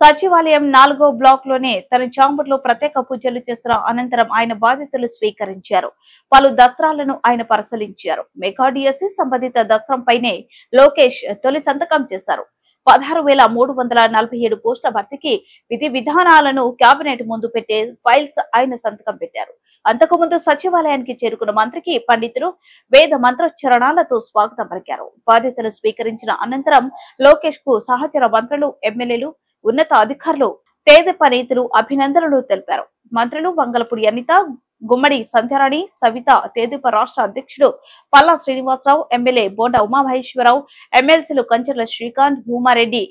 సచివాలయం 4వ బ్లాక్ లోనే తన చాంబర్లో ప్రత్యేక పూజలు చేసిన అనంతరం ఆయన బాధ్యతలు స్వీకరించారు. పలు దస్త్రాలను ఆయన పరిశీలించారు. మెగా డిఎస్సి సంబంధిత దస్త్రంపైనే లోకేష్ తొలి సంతకం చేశారు. 16,347 పోస్టుల భర్తీకి విధి విధానాలను కేబినెట్ ముందు పెట్టే ఫైల్స్ ఆయన సంతకం పెట్టారు. అంతకుముందు సచివాలయానికి చేరుకున్న మంత్రికి పండితులు వేద మంత్రోచ్చరణాలతో స్వాగతం పలికారు. బాధ్యతలు స్వీకరించిన అనంతరం లోకేష్ కు సహచర మంత్రులు, ఎమ్మెల్యేలు, ఉన్నత అధికారులు, తెదేపా నేతలు అభినందనలు తెలిపారు. మంత్రులు వంగలపూడి అనిత, గుమ్మడి సంధ్యారాణి, సవిత, తెదేపా రాష్ట్ర అధ్యక్షుడు పల్లా శ్రీనివాసరావు, ఎమ్మెల్యే బోండా ఉమామహేశ్వరరావు, ఎమ్మెల్సీలు కంచర్ల శ్రీకాంత్, భూమారెడ్డి,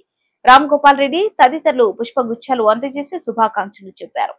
రామ్ గోపాల్ రెడ్డి తదితరులు పుష్పగుచ్చాలు అందజేసి శుభాకాంక్షలు చెప్పారు.